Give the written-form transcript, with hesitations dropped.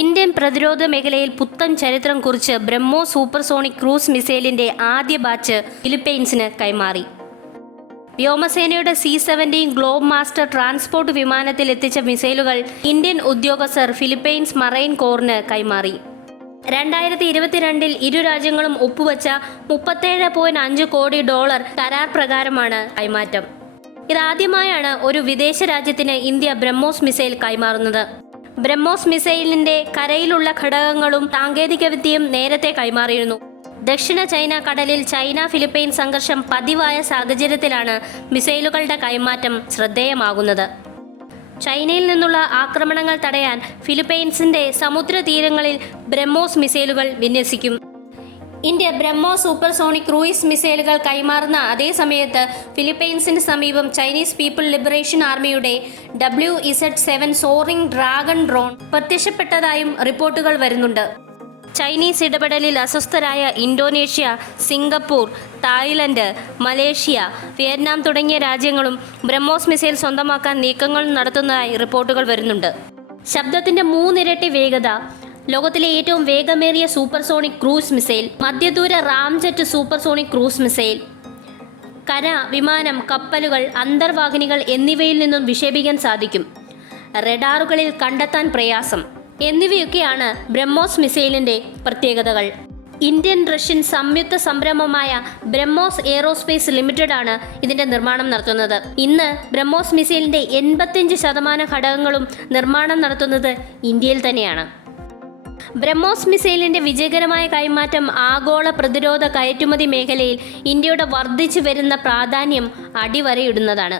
Indian പ്രതിരോധ മേഖലയിൽ പുത്തൻ ചരിത്രം കുറിച്ച് ബ്രഹ്മോസ് സൂപ്പർസോണിക് ക്രൂസ് മിസൈലിന്റെ ആദ്യ ബാച്ച് ഫിലിപ്പൈൻസിന് കൈമാറി. വ്യോമസേനയുടെ C-17 ഗ്ലോബ് മാസ്റ്റർ ട്രാൻസ്പോർട്ട് വിമാനത്തിൽ എത്തിച്ച മിസൈലുകൾ ഇന്ത്യൻ ഉദ്യോഗസ്ഥർ ഫിലിപ്പൈൻസ് മറൈൻ കോറിന് കൈമാറി. 2022 ഇരു രാജ്യങ്ങളും ഒപ്പുവെച്ച $37.5 കോടി കരാർ പ്രകാരമാണ് കൈമാറ്റം. ഇതാദ്യമായാണ് ഒരു വിദേശ രാജ്യത്തിന് ഇന്ത്യ ബ്രഹ്മോസ് മിസൈൽ കൈമാറുന്നത്. ബ്രഹ്മോസ് മിസൈലിന്റെ കരയിലുള്ള ഘടകങ്ങളും സാങ്കേതികവിദ്യയും നേരത്തെ കൈമാറിയിരുന്നു. ദക്ഷിണ ചൈന കടലിൽ ചൈന ഫിലിപ്പൈൻ സംഘർഷം പതിവായ സാഹചര്യത്തിലാണ് മിസൈലുകളുടെ കൈമാറ്റം ശ്രദ്ധേയമാകുന്നത്. ചൈനയിൽ നിന്നുള്ള ആക്രമണങ്ങൾ തടയാൻ ഫിലിപ്പൈൻസിന്റെ സമുദ്രതീരങ്ങളിൽ ബ്രഹ്മോസ് മിസൈലുകൾ വിന്യസിക്കും. ഇന്ത്യ ബ്രഹ്മോസ് സൂപ്പർസോണിക് ക്രൂയിസ് മിസൈലുകൾ കൈമാറുന്ന അതേ സമയത്ത് ഫിലിപ്പൈൻസിന് സമീപം ചൈനീസ് പീപ്പിൾ ലിബറേഷൻ ആർമിയുടെ WZ-7 സോറിംഗ് ഡ്രാഗൺ ഡ്രോൺ പ്രത്യക്ഷപ്പെട്ടതായും റിപ്പോർട്ടുകൾ വരുന്നുണ്ട്. ചൈനീസ് ഇടപെടലിൽ അസ്വസ്ഥരായ Indonesia, Singapore, Thailand, Malaysia, Vietnam തുടങ്ങിയ രാജ്യങ്ങളും ബ്രഹ്മോസ് മിസൈൽ സ്വന്തമാക്കാൻ നീക്കങ്ങൾ നടത്തുന്നതായി റിപ്പോർട്ടുകൾ വരുന്നുണ്ട്. ശബ്ദത്തിന്റെ 3 ഇരട്ടി വേഗത, ലോകത്തിലെ ഏറ്റവും വേഗമേറിയ സൂപ്പർസോണിക് ക്രൂസ് മിസൈൽ, മധ്യദൂര റാംജെറ്റ് സൂപ്പർസോണിക് ക്രൂസ് മിസൈൽ, കര, വിമാനം, കപ്പലുകൾ, അന്തർവാഹിനികൾ എന്നിവയിൽ നിന്നും വിക്ഷേപിക്കാൻ സാധിക്കും. റഡാറുകളിൽ കണ്ടെത്താൻ പ്രയാസം എന്നിവയൊക്കെയാണ് ബ്രഹ്മോസ് മിസൈലിന്റെ പ്രത്യേകതകൾ. ഇന്ത്യൻ റഷ്യൻ സംയുക്ത സംരംഭമായ ബ്രഹ്മോസ് എയ്റോസ്പേസ് ലിമിറ്റഡ് ആണ് ഇതിന്റെ നിർമ്മാണം നടത്തുന്നത്. ഇന്ന് ബ്രഹ്മോസ് മിസൈലിന്റെ 85% ഘടകങ്ങളും നിർമ്മാണം നടത്തുന്നത് ഇന്ത്യയിൽ തന്നെയാണ്. ബ്രഹ്മോസ് മിസൈലിന്റെ വിജയകരമായ കൈമാറ്റം ആഗോള പ്രതിരോധ കയറ്റുമതി മേഖലയിൽ ഇന്ത്യയുടെ വർദ്ധിച്ചു വരുന്ന പ്രാധാന്യം അടിവരയിടുന്നതാണ്.